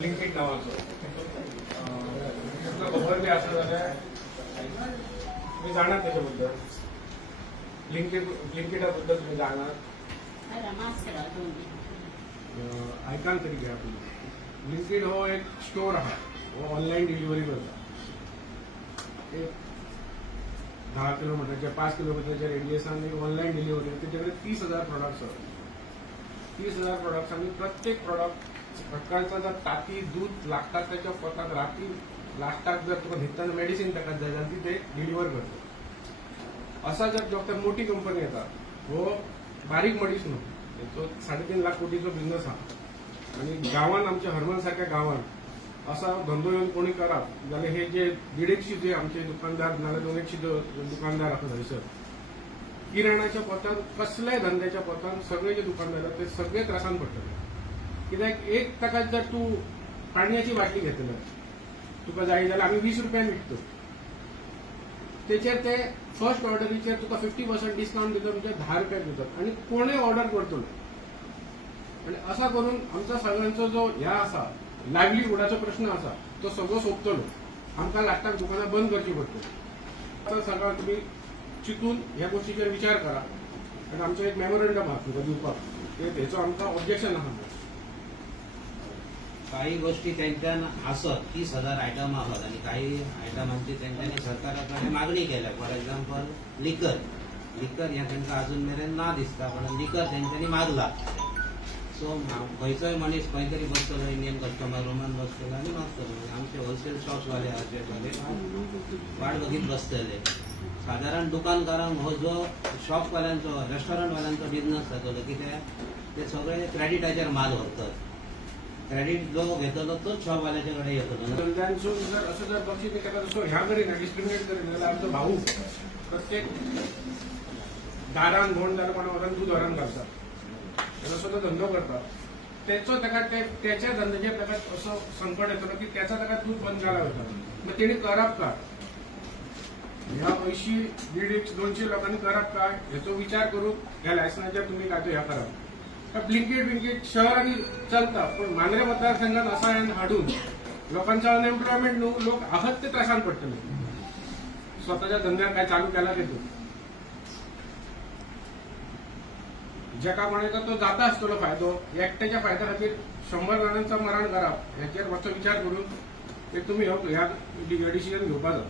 Blinkit नावाचं खबर बी असं झालं मी जाणार त्याच्याबद्दल ब्लिंकिटाबद्दल तुम्ही जाणार ऐका तरी घ्या तुम्ही. ब्लिंकिट हो एक स्टोर आहे, हो ऑनलाईन डिलिव्हरी करता. एक 10 किलोमीटरच्या 5 किलोमीटरच्या रेडियसाने ऑनलाईन डिलिव्हरी त्याच्याकडे 30,000 प्रोडक्ट्स आहेत. 30,000 प्रोडक्ट्स आणि प्रत्येक प्रोडक्ट सकाळचा जर ताती दूध लागतात त्याच्या पोटात रात्री लास्टाक जर तुला घेताना मेडिसिन टाकत जायला ती ते डिलिव्हर करतो. असा जर डॉक्टर मोठी कंपनी येतात हो बारीक मडीच नको, तो 3.5 लाख कोटीचा बिझनेस हा. आणि गावान आमच्या हरमलसारख्या गावान असा धंदो येऊन कोणी करा जाल्यार हे जे 150 जे आमचे दुकानदार नाल्यार 200 दुकानदार आसा थंयसर किराणाच्या पोतान कसल्याय धंद्याच्या पोतान सगळे जे दुकानदार ते सगळे त्रासान पडटले. कित्याक एक टका जर तू पाण्याची बाटली घेतलं तुका जाय जाल्यार आम्ही 20 रुपयान विकतो, त्याचेर ते फर्स्ट ऑर्डरीचेर तुका 50% डिस्काउंट दितात, म्हणजे 10 रुपयाक दितात आणि कोणूय ऑर्डर करतलो. आणि असा करून आमचा सगळ्यांचो जो ह्या आसा लायव्हलीहुडाचो प्रश्न आसा तो सगळो सोंपतलो. आमकां लागता दुकानां बंद करची पडटली. आता सगळं तुम्ही चिंतून ह्या गोष्टीचेर विचार करा. आणि आमचो एक मेमोरंडम आहा तुका दिवपाक, हेचो आमकां ऑब्जेक्शन आहा. काही गोष्टी त्यांच्यान असत 30,000 आयटम आहात आणि काही आयटमांची त्यांच्यानी सरकाराकडे मागणी केल्या. फॉर एक्झाम्पल लिकर ह्या त्यांना अजून मेरेन ना दिसता, पण लिकर त्यांच्यानी मागला. सो खंयचोय मनीस खंय तरी बसतलो इंडियन कस्टमर रूमान बसतलो आणि मागतलो. आमचे होलसेल शॉप्सवाले आर्जेटवाले वाट बघीत बसतले. साधारण दुकानकारांक हो जो शॉपवाल्यांचो रेस्टॉरंटवाल्यांचो बिझनेस जातलो कित्याक ते सगळे क्रेडिटाचेर माल व्हरतात. क्रेडिट जो घेतलो तोच शॉपवाल्याच्या कडे येतलो. धंद्यांसून जर असं जर बक्षीस ताका तसो ह्या करिना डिस्क्रिमिनेट करिना जाल्यार आमचो भाऊ प्रत्येक दारान म्हण जाल्यार कोणा वरान दूध व्हरान घालता, असो तो धंदो करता. त्याचो ताका त्याच्या धंद्याचेर ताका असो संकट येतलो की त्याचा ताका दूध बंद केला वता. मग तेणी करप काय? ह्या 80, 150, 200 लोकांनी करप काय हेचो विचार करून ह्या लायसन्साचेर तुम्ही काय ह्या करप. ब्लिंकिट शहरांनी चलता, पण मांद्रे मतदारसंघात असा हाडून लोकांचा अनएम्प्लॉयमेंट न्हू, लोक आहत ते त्रासान पडटले. स्वतःच्या धंद्यात काय चालू केला तेतून जेका कोणाचा तो जाता आसतलो फायदो, एकट्याच्या फायद्या खातीर 100 जाणांचा मरण करप ह्याचेर मातसो विचार करून ते तुम्ही ह्या डिसिजन घेवपाक जाय.